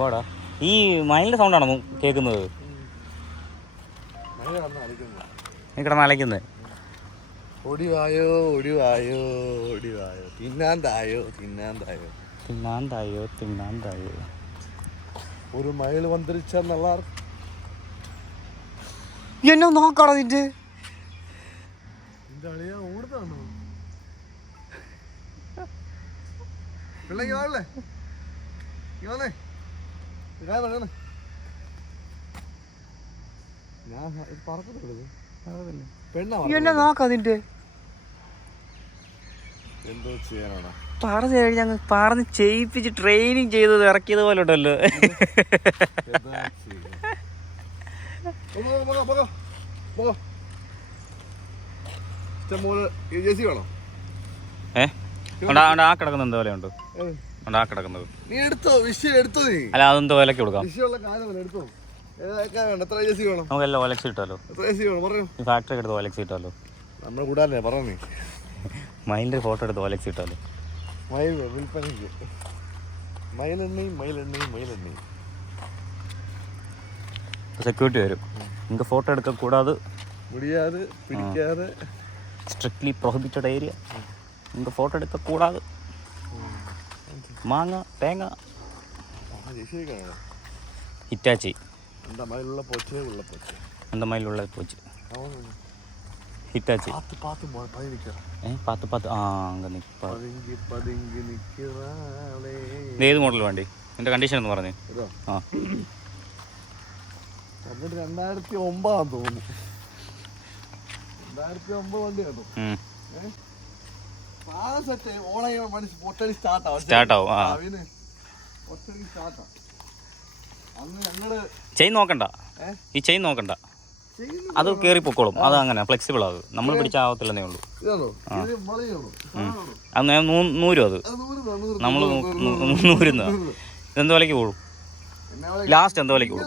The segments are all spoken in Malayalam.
പോടാ. ഈ മയിലിൻ്റെ സൗണ്ടാണോ കേൾക്കുന്നത്? നീ കിടന്ന് അലയ്ക്കുന്നത്. ഒടിവായോ ഒടിവായോ ഒടിവായോ തിന്നാൻ തായോ തിന്നാൻ തായോ തിന്നാൻ തായോ തിന്നാൻ തായോ. ഒരു മയിൽ വന്നിരിച്ചാൽ നല്ല എന്നെ നോക്കടാ നിന്റെ അളിയാ ഓടുന്നാണോ പിള്ളേക്ക് വാഴല്ലേ വന്നേ ഞാൻ പറക്കുന്നുള്ളത് എന്നെ നോക്കാതിന്റെ എന്തോ ചെയ്യാനാണ് പറഞ്ഞു കഴിഞ്ഞാൽ പറഞ്ഞ് ചെയ്യിപ്പിച്ച് ട്രെയിനിങ് ചെയ്തത് ഇറക്കിയത് പോലെ ഉണ്ടല്ലോ. ആ കിടക്കുന്ന എന്തോ വില ഉണ്ട്? ആ കിടക്കുന്നത് നീ എടുത്തോ വിഷയം എടുത്തോ നീ. അല്ല അതെന്തോ വിലക്ക് കൊടുക്കാം. വിഷയമുള്ള കാര്യം എടുത്തോ. നമുക്കെല്ലാം ഒലക്സ് കിട്ടാലോ. ഫാക്ടറി എടുത്ത് ഒലക്സ് കിട്ടാലോ. നമ്മുടെ കൂടാല്ലേ പറഞ്ഞു. മയിലിന്റെ ഫോട്ടോ എടുത്ത് ഒലക്സ് കിട്ടാലോ. മയിൽ വിൽപ്പനയ്ക്ക് മയിലെണ്ണയും മയിലെണ്ണയും മയിലെണ്ണയും. സെക്യൂരിറ്റി വരും. നിങ്ങൾക്ക് ഫോട്ടോ എടുക്കാൻ കൂടാതെ മുടിയാതെ പിടിക്കാതെ സ്ട്രിക്ട്ലി പ്രൊഹിബിറ്റഡ് ഏരിയ. നിങ്ങൾക്ക് ഫോട്ടോ എടുക്കാൻ കൂടാതെ മാങ്ങ തേങ്ങ ഹിറ്റാച്ചി എൻ്റെ മയിലുള്ള പോച്ചേ ഉള്ള പോച്ച്. എൻ്റെ മയിലുള്ള പോച്ച് ഹിറ്റാച്ചി. പാത്ത് പാത്ത് ആ ഏത് മോഡൽ വേണ്ടി? എൻ്റെ കണ്ടീഷൻ എന്ന് പറഞ്ഞു. ആ 2009 തോന്നുന്നു. 2009 വണ്ടി കേട്ടോ. സ്റ്റാർട്ടാവും. ചെയിൻ നോക്കണ്ട. ഈ ചെയിൻ നോക്കണ്ട, അത് കയറി പൊക്കോളും. അത് അങ്ങനെ ഫ്ലെക്സിബിൾ ആകും. നമ്മൾ പിടിച്ചാവത്തില്ലെന്നേ ഉള്ളൂ. അത് 100 അത് നമ്മൾ 100. ഇതെന്ത് വിലയ്ക്ക് പോകും? ലാസ്റ്റ് എന്ത് വിലയ്ക്ക് പോകും?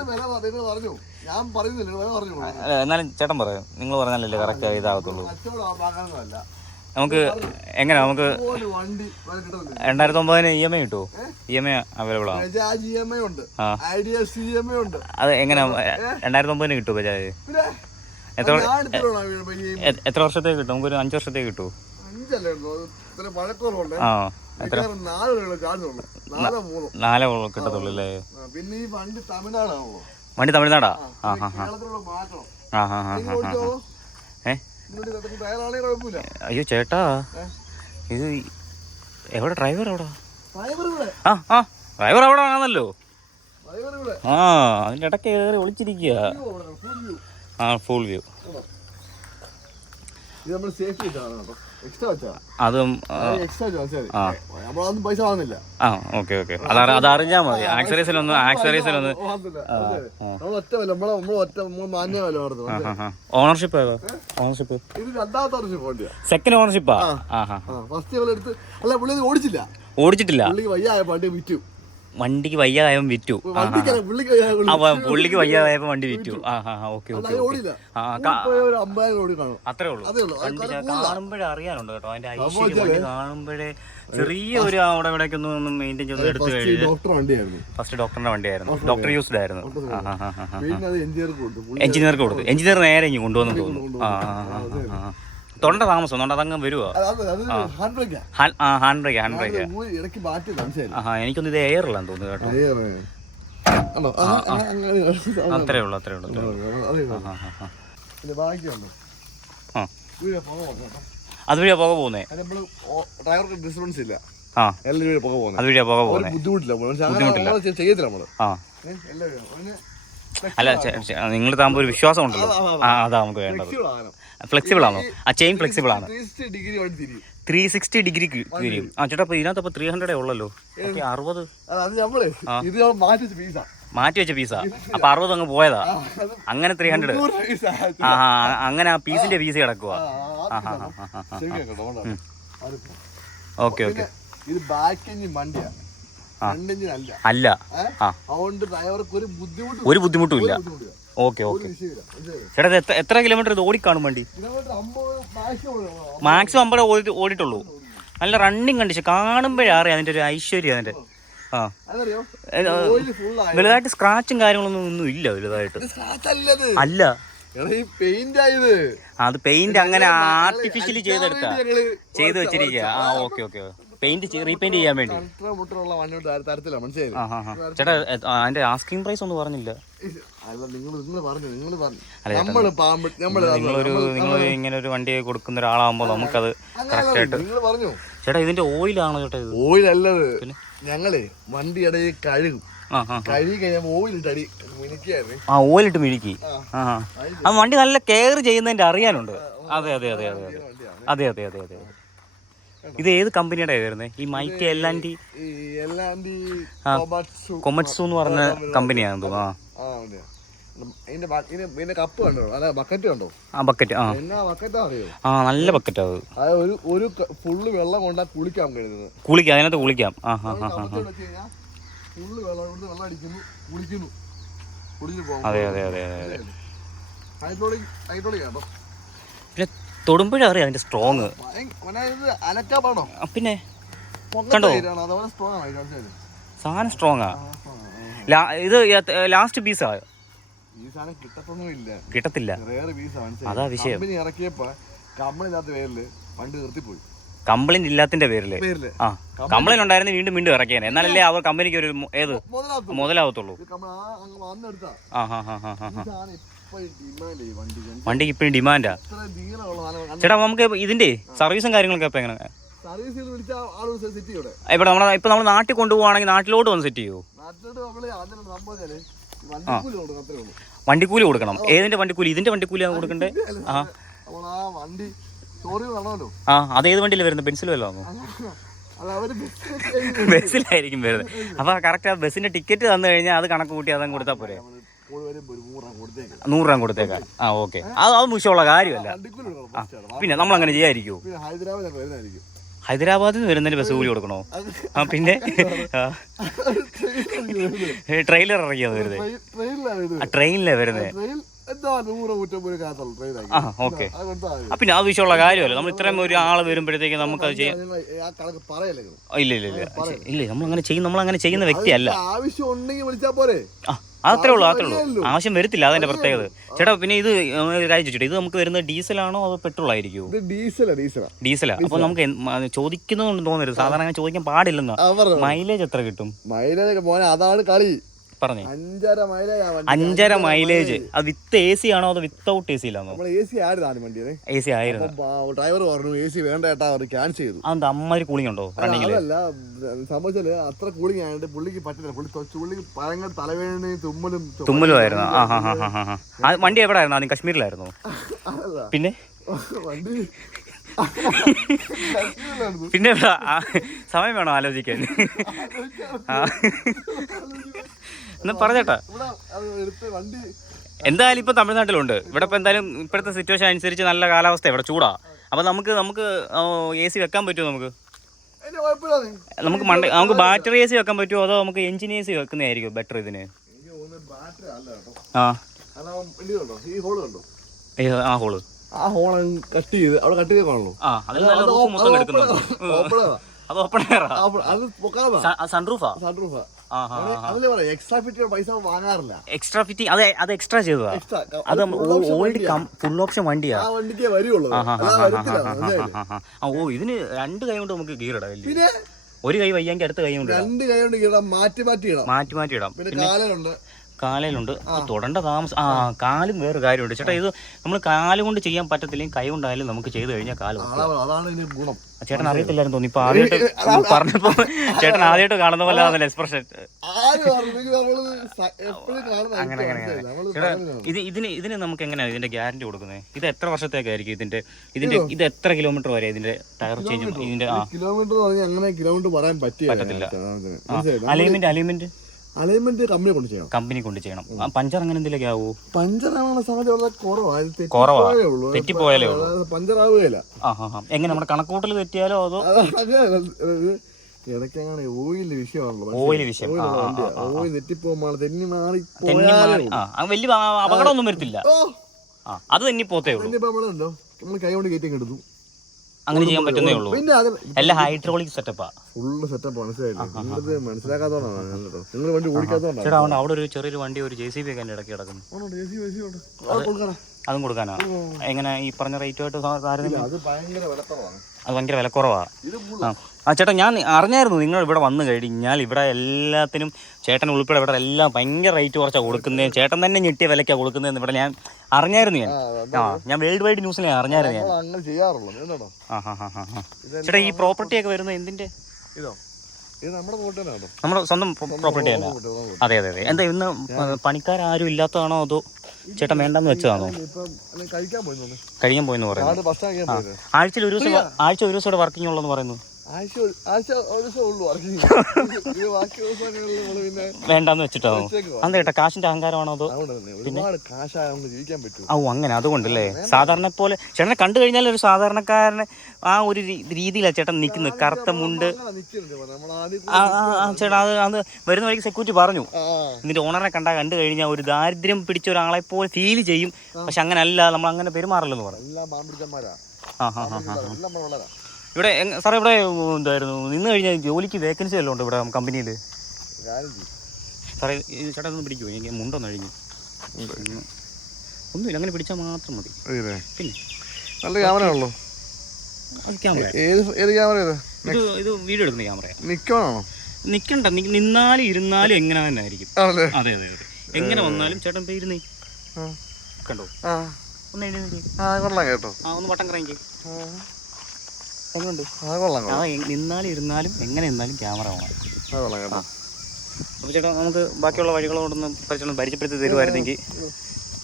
എന്നാലും ചേട്ടൻ പറയാം. നിങ്ങൾ പറഞ്ഞാലല്ലേ കറക്റ്റ് ഇതാകത്തുള്ളൂ. നമുക്ക് എങ്ങനെ നമുക്ക് 2009 EMI കിട്ടുമോ? EMI അവൈലബിൾ ആണ്. അത് എങ്ങനെ 2009 കിട്ടുമോ ബജാജ്? എത്ര വർഷത്തേക്ക് കിട്ടും? നമുക്കൊരു 5 വർഷത്തേക്ക് കിട്ടുമോ? ആ എത്ര? 4 കിട്ടത്തുള്ളൂ അല്ലേ? വണ്ടി തമിഴ്നാടാ? ആ ഹാ ഹാ ആ ഹാ ഹാ ഹാ. അയ്യോ ചേട്ടാ, ഇത് എവിടെ ഡ്രൈവർ? എവിടെ? ആ ഡ്രൈവർ അവിടെ ആണല്ലോ. ആ അതിൻ്റെ ഇടയ്ക്ക് കയറി ഒളിച്ചിരിക്കുക. ആ ഫുൾ വ്യൂ. അതും ആ ഓക്കെ ഓക്കെ. അത് അറിഞ്ഞാൽ മതി. ആക്സറീസിലൊന്ന് ഓണർഷിപ്പ് ഏതാ? ഓണർഷിപ്പ് സെക്കൻഡ് ഓണർഷിപ്പാ? ഓടിച്ചിട്ടില്ല. വണ്ടിക്ക് വയ്യാതായപ്പോൾ വിറ്റു. പുള്ളിക്ക് വയ്യാതായപ്പോൾ വണ്ടി വിറ്റു. ഓക്കെ അത്രേ ഉള്ളൂ. കാണുമ്പോഴേ അറിയാനുണ്ട് കേട്ടോ അതിന്റെ ഐശ്വര്യം. വണ്ടി കാണുമ്പോഴേ ചെറിയ ഒരു അവിടെ ഇവിടേക്ക് ഒന്ന് മെയിൻറ്റെയിൻ ചെയ്ത് എടുത്തു കഴിഞ്ഞു. ഫസ്റ്റ് ഡോക്ടറിന്റെ വണ്ടിയായിരുന്നു. ഡോക്ടർ യൂസ്ഡ് ആയിരുന്നു. എഞ്ചിനീയർക്ക് കൊടുത്തു. എഞ്ചിനീയർ നേരെ ഇങ്ങ് കൊണ്ടുവന്നു തോന്നുന്നു. തൊണ്ട താമസം തൊണ്ട അതങ്ങ് വരുവാ. ഹാൻഡ് ബ്രേക്ക് എനിക്കൊന്നും ഇത് എയറിലാന്ന് തോന്നുന്നു കേട്ടോ. അത്രേ ഉള്ളൂ. അതുവഴിയാ പുക പോകുന്നേ. അല്ല നിങ്ങൾ താകുമ്പോൾ ഒരു വിശ്വാസം ഉണ്ടല്ലോ. അതാ നമുക്ക് വേണ്ടത്. ഫ്ലെക്സിബിൾ ആണോ? ആ ചെയിൻ ഫ്ലെക്സിബിൾ ആണ്. 360 ഡിഗ്രി തിരിയും. ആ ചേട്ടാ അപ്പൊ ഇതിനകത്ത് 300 ഉള്ളല്ലോ. 60 മാറ്റി വെച്ച പീസാ. അപ്പൊ 60 അങ്ങ് പോയതാ. അങ്ങനെ 300. ആ അങ്ങനെ ആ പീസിന്റെ പീസ് കിടക്കുക. Okay okay. ഇത് ബാക്ക് എഞ്ചിൻ വണ്ടിയാ, അല്ല. ഒരു ബുദ്ധിമുട്ടും ഇല്ല. Okay okay. ചേട്ടാ എത്ര കിലോമീറ്റർ ഇത് ഓടിക്കാണും വണ്ടി? മാക്സിമം 50 ഓടിയിട്ടുള്ളൂ. നല്ല റണ്ണിങ് കണ്ടീഷൻ. കാണുമ്പോഴേ അറിയാം അതിൻ്റെ ഒരു ഐശ്വര്യം. അതിൻ്റെ ആ അതറിയോ ഓയിൽ ഫുൾ ആയി വലുതായിട്ട് സ്ക്രാച്ചും കാര്യങ്ങളൊന്നും ഇല്ല വലുതായിട്ട്. സ്ക്രാച്ച് അല്ലത്, അല്ല എടാ ഈ പെയിന്റ് ആയത്. അത് പെയിന്റ് അങ്ങനെ ആർട്ടിഫിഷ്യലി ചെയ്ത് വെച്ചിരിക്കുക. ആ ഓക്കെ ഓക്കെ. പെയിന്റ് റീപെയിന്റ് ചെയ്യാൻ വേണ്ടി. മുട്ടുള്ള വണ്ടി തരത്തില്ല, മനസ്സിലായി. ചേട്ടാ അതിന്റെ ആസ്കിംഗ് പ്രൈസ് ഒന്നും പറഞ്ഞില്ല. നിങ്ങൾ ഇങ്ങനെ ഒരു വണ്ടി കൊടുക്കുന്ന ഒരാളാകുമ്പോൾ നമുക്കത് കറക്റ്റ് ആയിട്ട്. ചേട്ടാ ഇതിന്റെ ഓയിലാണോ ചേട്ടാ? ഇത് ഓയിൽ അല്ലത്. ഞങ്ങള് വണ്ടി ഇടയിൽ കഴുകും, കഴുകി കഴിയുമ്പോ ഓയിലിട്ടടി മിനുക്കിയായിരുന്നു. ആ ഓയിലിട്ട് മിഴുക്കി. ആ വണ്ടി നല്ല കെയർ ചെയ്യുന്നതിന്റെ അറിയാനുണ്ട്. അതെ അതെ അതെ അതെ അതെ അതെ അതെ അതെ അതെ. ഇത് ഏത് കമ്പനിയുടെ വരുന്നത്? ഈ മൈറ്റ് എല്ലാൻഡി കൊമറ്റ്സു എന്ന് പറഞ്ഞ കമ്പനിയാണെന്ന് തോന്നുന്നു. കപ്പ് കണ്ടോ, അല്ല ബക്കറ്റ് കണ്ടോ? ആ ബക്കറ്റ്. ആ നല്ല ബക്കറ്റ്. അത് ഒരു ഫുള്ള് വെള്ളം കൊണ്ടാ കുളിക്കാൻ കഴിയുന്നത്. കുളിക്കാം, അതിനകത്ത് കുളിക്കാം. അതെ അതെ അതെ അതെ. പിന്നെ തൊടുമ്പോഴേ അറിയാം അതിന്റെ സ്ട്രോങ്. പിന്നെ കണ്ടോ സാധനം സ്ട്രോങ്ങാ. ഇത് ലാസ്റ്റ് പീസാ, കിട്ടത്തില്ല. അതാ വിഷയം. കംപ്ലൈന്റ് ഇല്ലാത്തിന്റെ പേരില്. ആ കംപ്ലൈന്റ് ഉണ്ടായിരുന്നു വീണ്ടും വീണ്ടും ഇറക്കിയാണ്. എന്നാലല്ലേ അവർ കമ്പനിക്ക് ഒരു ഏത് മുതലാവത്തുള്ളൂ. വണ്ടിക്ക് ഇപ്പഴും ഡിമാൻഡാ. ചേട്ടാ നമുക്ക് ഇതിന്റെ സർവീസും കാര്യങ്ങളൊക്കെ ഇപ്പൊ എങ്ങനെ? ഇവിടെ നമ്മൾ നാട്ടിൽ കൊണ്ടുപോവാണെങ്കിൽ നാട്ടിലോട്ട് വന്ന് സെറ്റ് ചെയ്യുമോ? വണ്ടിക്കൂലി കൊടുക്കണം. ഏതിന്റെ വണ്ടിക്കൂലി? ഇതിന്റെ വണ്ടിക്കൂലിയാണ് കൊടുക്കണ്ടേ? ആ അതേത് വണ്ടിയിലാണ് വരുന്നത്? ബെൻസിൽ വല്ലതാണോ? ബസ്സിലായിരിക്കും വരുന്നത്. അപ്പൊ കറക്റ്റ് ആ ബസ്സിന്റെ ടിക്കറ്റ് തന്നു കഴിഞ്ഞാൽ അത് കണക്ക് കൂട്ടി അതങ്ങ് കൊടുത്താൽ പോരെ? 100 രൂപ കൊടുത്തേക്കാം. ആ ഓക്കെ. അത് മുഷിയുള്ള കാര്യമല്ല. പിന്നെ നമ്മൾ അങ്ങനെ ചെയ്യാതിരിക്കുമോ? ഹൈദരാബാദിൽ നിന്ന് വരുന്നതിന് ബസ് കൂലി കൊടുക്കണോ? ആ പിന്നെ ട്രെയിലർ ഇറക്കിയത് വരുന്നത്? ട്രെയിനിലാണ് വരുന്നത്. ആ ഓക്കെ. പിന്നെ ആവശ്യമുള്ള കാര്യമല്ല. നമ്മൾ ഇത്രയും ഒരു ആള് വരുമ്പോഴത്തേക്ക് നമുക്കത് ചെയ്യാം. ഇല്ല ഇല്ല ഇല്ല ഇല്ല, നമ്മളങ്ങനെ ചെയ്യുന്ന വ്യക്തിയല്ല. ആവശ്യം ഉണ്ടെങ്കിൽ വിളിച്ചാൽ പോരെ. അത്രേ ഉള്ളൂ. ആവശ്യം വരത്തില്ല, അതിന്റെ പ്രത്യേകത. ചേട്ടാ പിന്നെ ഇത് കാര്യം ചോദിച്ചിട്ട്, ഇത് നമുക്ക് വരുന്നത് ഡീസലാണോ അതോ പെട്രോൾ ആയിരിക്കുമോ? ഡീസലാ. അപ്പൊ നമുക്ക് ചോദിക്കുന്നതുകൊണ്ട് തോന്നരുത്, സാധാരണ ചോദിക്കാൻ പാടില്ലെന്നോ. മൈലേജ് എത്ര കിട്ടും? മൈലേജ് അതാണ് കളി. പറഞ്ഞേ 5.5 മൈലേജ്. അത് വിത്ത് AC ആണോ അതോ വിത്തൗട്ട് AC ലാണോ? AC ആയിരുന്നു. ഡ്രൈവർ പറഞ്ഞു AC വേണ്ട ഏട്ടാ, അവർ ക്യാൻസൽ ചെയ്തു. അതെന്താ അമ്മമാര് കൂളിംഗ് ഉണ്ടോ റണ്ണിങ്ങില്? സംഭവിച്ചാല് അത്ര കൂളിംഗ് ആയിട്ട് പുള്ളിക്ക് പറ്റില്ല. പുള്ളിക്ക് ഭയങ്കര തലവേദനയും തുമ്മലും ആയിരുന്നു. വണ്ടി എവിടെ ആയിരുന്നു? ആദ്യം കശ്മീരിലായിരുന്നു. പിന്നെ പിന്നെ സമയം വേണോ ആലോചിക്കാൻ? എന്നാ പറഞ്ഞേട്ടാ. എന്തായാലും ഇപ്പൊ തമിഴ്നാട്ടിലുണ്ട്. ഇവിടെ ഇപ്പൊ എന്തായാലും ഇപ്പോഴത്തെ സിറ്റുവേഷൻ അനുസരിച്ച് നല്ല കാലാവസ്ഥ, ഇവിടെ ചൂടാ. അപ്പൊ നമുക്ക് AC വെക്കാൻ പറ്റുമോ? നമുക്ക് ബാറ്ററി AC വെക്കാൻ പറ്റുമോ അതോ നമുക്ക് എഞ്ചിൻ AC വെക്കുന്നതായിരിക്കും ബെറ്റർ ഇതിന്? ആ ഹോള് കട്ട് ചെയ്ത് അവിടെ കട്ട് ചെയ്ത് കാണുള്ളൂ. എക്സ്ട്രാ ഫിറ്റിംഗ് അത് എക്സ്ട്രാ ചെയ്തതാ. അത് ഓൾഡ് ഫുൾ ഓപ്ഷൻ വണ്ടിയാ. ഓ ഇതിന് 2 കൈ കൊണ്ട് നമുക്ക് ഗിയർ ഇടാം. ഒരു കൈ വയ്യെങ്കിൽ അടുത്ത കൈ കൊണ്ട് 2 കൈ കൊണ്ട് മാറ്റി ഇടാം. പിന്നെ കാലിലുണ്ട്. തൊടേണ്ട താമസം. കാലും വേറെ കാര്യമുണ്ട് ചേട്ടാ. ഇത് നമ്മൾ കാലുകൊണ്ട് ചെയ്യാൻ പറ്റത്തില്ലെങ്കിൽ കൈ കൊണ്ടായാലും നമുക്ക് ചെയ്ത് കഴിഞ്ഞാൽ കാല്. ചേട്ടൻ അറിയത്തില്ലായിരുന്നു തോന്നി. ഇപ്പൊ ആദ്യമായിട്ട് പറഞ്ഞപ്പോ ചേട്ടൻ ആദ്യമായിട്ട് കാണുന്ന പോലെ ആണല്ലോ എക്സ്പ്രഷൻ. അങ്ങനെ ചേട്ടാ ഇതിന് നമുക്ക് എങ്ങനെയാണ് ഇതിന്റെ ഗ്യാരണ്ടി കൊടുക്കുന്നത്? ഇത് എത്ര വർഷത്തേക്കായിരിക്കും ഇതിന്റെ ഇത് എത്ര കിലോമീറ്റർ വരെ ഇതിന്റെ ടയർ ചേഞ്ച്? ഇതിന്റെ കിലോമീറ്റർ പറയാൻ പറ്റത്തില്ല. അലൈൻമെന്റ് കമ്പനി കൊണ്ട് ചെയ്യണം. പഞ്ചർ അങ്ങനെ എന്തെങ്കിലും ആവോ? പഞ്ചർ ആവാനുള്ള സാധ്യത കുറവാ. തെറ്റിപ്പോയാലേ ഉള്ളൂ. പഞ്ചർ ആവുകയില്ല. എങ്ങനെ നമ്മുടെ കണക്കൂട്ടൽ തെറ്റിയാലോ അതോ ഇടയ്ക്കങ്ങനെ ഓയില് വിഷയമാണല്ലോ. ഓയിൽ വിഷയം. ഓയിൽ തെറ്റിപ്പോകുമ്പോൾ തെന്നി മാറി വലിയ അപകടമൊന്നും വരത്തില്ല. അത് തന്നെ പോത്തേ ഉള്ളൂ. നമ്മൾ കൈ കൊണ്ട് കയറ്റി എടുത്തു. അങ്ങനെ ചെയ്യാൻ പറ്റുന്നേ ഉള്ളൂ. പിന്നെ അത് എല്ലാം ഹൈഡ്രോളിക് സെറ്റപ്പാ, ഫുള്ള് സെറ്റപ്പ്. മനസ്സിലായില്ലേ? നിങ്ങളിത് മനസ്സിലാക്കാത്തോണ്ടാണ് നിങ്ങൾ വണ്ടി ഓടിക്കാത്തോണ്ടാണ്. ചേട്ടാ അവിടെ ഒരു ചെറിയൊരു വണ്ടി, ഒരു JCB ഒക്കെ എൻ്റെ ഇടയ്ക്ക് കിടക്കുന്നു. അതും കൊടുക്കാനാ? എങ്ങനെ ഈ പറഞ്ഞ റേറ്റുമായിട്ട് താരതമ്യം? അത് ഭയങ്കര വിലക്കുറവാണ്. അത് ഭയങ്കര വിലക്കുറവാണ്. ആ ചേട്ടാ, ഞാൻ അറിഞ്ഞായിരുന്നു നിങ്ങൾ ഇവിടെ വന്നു കഴിഞ്ഞാൽ ഇവിടെ എല്ലാത്തിനും ചേട്ടൻ ഉൾപ്പെടെ ഇവിടെ എല്ലാം ഭയങ്കര റേറ്റ് കുറച്ചാണ് കൊടുക്കുന്നത്, ചേട്ടൻ തന്നെ ഞെട്ടിയ വിലക്കാണ് കൊടുക്കുന്നതെന്ന് ഇവിടെ ഞാൻ അറിഞ്ഞായിരുന്നു. ഞാൻ വേൾഡ് വൈഡ് ന്യൂസിൽ അറിഞ്ഞായിരുന്നു ഞാൻ. അങ്ങനെ ചെയ്യാറുള്ളൂ. ചേട്ടാ ഈ പ്രോപ്പർട്ടി ഒക്കെ വരുന്നത് എന്തിന്റെ? നമ്മുടെ സ്വന്തം പ്രോപ്പർട്ടി അല്ല? അതെ അതെ അതെ. എന്താ ഇന്ന് പണിക്കാരും ഇല്ലാത്തതാണോ അതോ ചേട്ടൻ വേണ്ടെന്ന് വെച്ചതാണോ? കഴിക്കാൻ പോയെന്ന് പറയുന്നു. ആഴ്ചയിൽ ഒരു ദിവസം ഇവിടെ വർക്കിംഗ് ഉള്ളെന്ന് പറയുന്നു. വേണ്ടാന്ന് വെച്ചിട്ടാണോ? അതെന്താ ചേട്ടാ, കാശിന്റെ അഹങ്കാരമാണോ അതോ? ഓ അങ്ങനെ, അതുകൊണ്ടല്ലേ. സാധാരണ പോലെ ചേട്ടനെ കണ്ടു കഴിഞ്ഞാൽ ഒരു സാധാരണക്കാരനെ ആ ഒരു രീതിയിലാണ് ചേട്ടൻ നിൽക്കുന്നത്. കറുത്ത മുണ്ട്. ചേട്ടാ അത് വരുന്ന വഴിക്ക് സെക്യൂരിറ്റി പറഞ്ഞു, ഇതിന്റെ ഓണറെ കണ്ടു കഴിഞ്ഞാൽ ഒരു ദാരിദ്ര്യം പിടിച്ച ഒരാളെ പോലെ ഫീൽ ചെയ്യും, പക്ഷെ അങ്ങനെ അല്ല, നമ്മൾ അങ്ങനെ പെരുമാറില്ലെന്ന് പറഞ്ഞു. ഇവിടെ സാറേ, ഇവിടെ എന്തായിരുന്നു നിന്ന് കഴിഞ്ഞാൽ ജോലിക്ക് വേക്കൻസി വല്ലതും ഉണ്ട് ഇവിടെ കമ്പനിയിൽ? സാറേ ചേട്ടാ ഒന്ന് പിടിക്കുമോ? എനിക്ക് മുണ്ടൊന്ന് കഴിഞ്ഞു. ഒന്നുമില്ല, അങ്ങനെ പിടിച്ചാൽ മാത്രം മതി. പിന്നെ നല്ല ക്യാമറ ഉള്ളൂ. ക്യാമറ ഇത് വീഡിയോ എടുക്കുന്ന ക്യാമറയാണ്. നിൽക്കണ്ട, നിന്നാലും ഇരുന്നാലും എങ്ങനെ തന്നെ ആയിരിക്കും. അതെ അതെ അതെ. എങ്ങനെ വന്നാലും ചേട്ടൻ പേരുന്നേ കണ്ടോ? ഒന്ന് എഴുതി ഒന്ന് വട്ടം കറങ്ങി. നിന്നാലും ഇരുന്നാലും എങ്ങനെ നിന്നാലും ക്യാമറ വേണം. അപ്പോൾ ചേട്ടാ നമുക്ക് ബാക്കിയുള്ള വഴികളോടൊന്ന് പരിചയപ്പെടുത്തി തരുമായിരുന്നെങ്കിൽ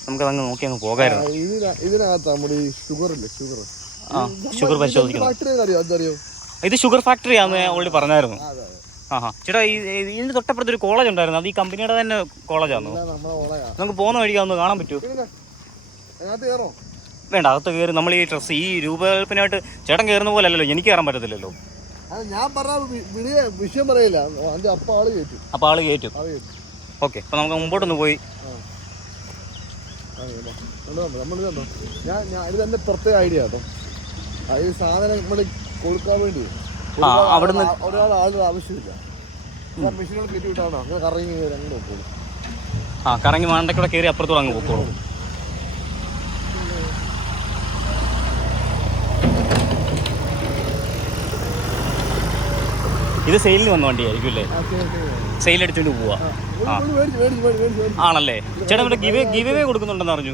നമുക്കതങ്ങ് നോക്കി അങ്ങ് പോകാമായിരുന്നു. ഷുഗർ പരിശോധിക്കുന്നു. ഇത് ഷുഗർ ഫാക്ടറിയാന്ന് ഓൾറെഡി പറഞ്ഞായിരുന്നു. ചേട്ടാ ഇതിന്റെ തൊട്ടപ്പുറത്ത് ഒരു കോളേജ് ഉണ്ടായിരുന്നു, അത് ഈ കമ്പനിയുടെ തന്നെ കോളേജാണോ? നമുക്ക് പോകുന്ന വഴിക്ക് ഒന്ന് കാണാൻ പറ്റുമോ? വേണ്ട, അകത്ത് കയറി നമ്മൾ ഈ ഡ്രസ്സ് ഈ രൂപകൽപ്പനയായിട്ട് ചേട്ടൻ കയറുന്ന പോലെ അല്ലല്ലോ, എനിക്ക് കയറാൻ പറ്റത്തില്ലല്ലോ. അപ്പൊ ആള് കയറ്റും. ഓക്കെ, അപ്പൊ നമുക്ക് മുമ്പോട്ടൊന്ന് പോയി. ഇതെന്റെ പ്രത്യേക ഐഡിയ കേട്ടോ. ഈ സാധനം നമ്മൾ കൊടുക്കാൻ വേണ്ടി അവിടുന്ന് ഒരാൾ ആളുടെ ആവശ്യമില്ല. മെഷീനുകൾ കയറ്റി വിട്ടാണോ അങ്ങനെ കറങ്ങി അങ്ങനെ നോക്കുള്ളൂ. കറങ്ങി മാണ്ടക്കൂടെ കയറി അപ്പുറത്തോടെ അങ്ങ് പോക്കോളൂ. ഇത് സെയിലിന് വന്ന വണ്ടിയായിരിക്കും അല്ലേ? സെയിൽ അടിച്ചോണ്ട് പോവാ. ആണല്ലേ ചേട്ടാ? ഇവിടെ ഗിവ് അവേ കൊടുക്കുന്നുണ്ടെന്ന് പറഞ്ഞു.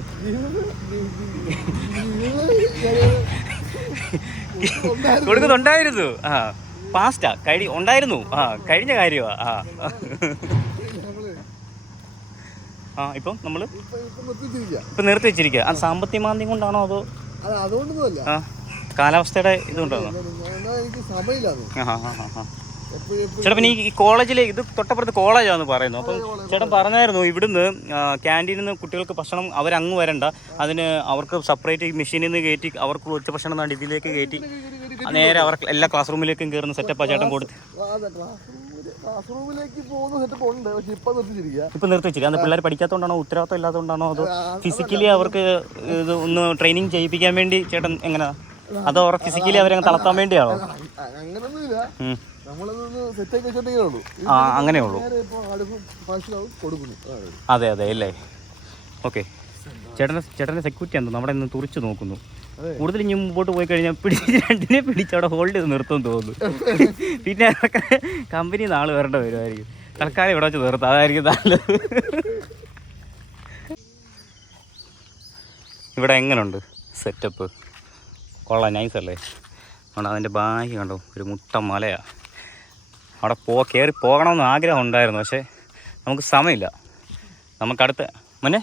കൊടുക്കുന്നുണ്ടായിരുന്നു. പാസ്റ്റാ ഉണ്ടായിരുന്നു. കഴിഞ്ഞ കാര്യമാ. ഇപ്പം നമ്മള് ഇപ്പൊ നിർത്തി വെച്ചിരിക്കുക. അത് സാമ്പത്തിക മാന്ദ്യം കൊണ്ടാണോ അതോ കാലാവസ്ഥയുടെ ഇതുകൊണ്ടാണോ? ചേട്ടാ പിന്നെ ഈ കോളേജിലെ ഇത് തൊട്ടപ്പുറത്ത് കോളേജാന്ന് പറയുന്നു. അപ്പം ചേട്ടൻ പറഞ്ഞായിരുന്നു ഇവിടുന്ന് ക്യാൻറ്റീനിൽ നിന്ന് കുട്ടികൾക്ക് ഭക്ഷണം അവരങ്ങ് വരണ്ട, അതിന് അവർക്ക് സെപ്പറേറ്റ് മെഷീനിൽ നിന്ന് കയറ്റി അവർക്ക് ഉച്ച ഭക്ഷണം നാണ്ട് ഇതിലേക്ക് കയറ്റി നേരെ അവർക്ക് എല്ലാ ക്ലാസ് റൂമിലേക്കും കയറുന്ന സെറ്റപ്പാണ് ചേട്ടൻ കൊടുത്ത്. ഇപ്പൊ നിർത്തി വെച്ചിരിക്കുക. അത് പിള്ളേർ പഠിക്കാത്തതുകൊണ്ടാണോ, ഉത്തരവാദിത്തം ഇല്ലാത്തതുകൊണ്ടാണോ, അതോ ഫിസിക്കലി അവർക്ക് ഇത് ഒന്ന് ട്രെയിനിങ് ചെയ്യിപ്പിക്കാൻ വേണ്ടി ചേട്ടൻ എങ്ങനെയാ, അതോ അവർ ഫിസിക്കലി അവരെ തളർത്താൻ വേണ്ടിയാണോ? അങ്ങനെ ഉള്ളൂ. അതെ അതെ അല്ലേ. ഓക്കെ, ചേട്ടൻ്റെ സെക്യൂരിറ്റി എന്തോ നമ്മുടെ ഇന്ന് തുറിച്ച് നോക്കുന്നു. കൂടുതൽ ഇനി മുമ്പോട്ട് പോയി കഴിഞ്ഞാൽ രണ്ടിനെ പിടിച്ചവിടെ ഹോൾഡ് ചെയ്ത് നിർത്തും തോന്നുന്നു. പിന്നെ കമ്പനി നാളെ വരേണ്ട വരുമായിരിക്കും. തൽക്കാലം ഇവിടെ വെച്ച് നിർത്താം, അതായിരിക്കും നല്ലത്. ഇവിടെ എങ്ങനെയുണ്ട് സെറ്റപ്പ്? കൊള്ളാം, നൈസല്ലേ? അതുകൊണ്ട് അതിൻ്റെ ബാഗ് കണ്ടോ, ഒരു മുട്ട മലയാണ്. അവിടെ കയറി പോകണമെന്ന് ആഗ്രഹം ഉണ്ടായിരുന്നു, പക്ഷേ നമുക്ക് സമയമില്ല. നമുക്കടുത്ത മുന്നേ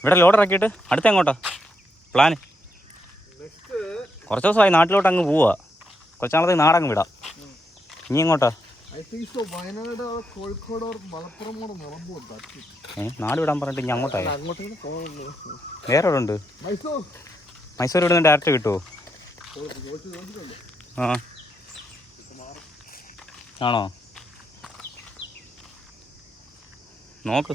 ഇവിടെ ലോഡ് ഇറക്കിയിട്ട് അടുത്ത എങ്ങോട്ടാ പ്ലാന്? കുറച്ച് ദിവസമായി നാട്ടിലോട്ട് അങ്ങ് പോവുക. കുറച്ച് നാളത്തേക്ക് നാടങ്ങ് വിടാം. ഇനി എങ്ങോട്ടാ? നാട് വിടാൻ പറഞ്ഞിട്ട് ഇനി അങ്ങോട്ടായി. വേറെ എവിടെ ഉണ്ട്? മൈസൂർ ഇവിടുന്ന് ഡയറക്റ്റ് കിട്ടുമോ? ആണോ? നോക്ക്.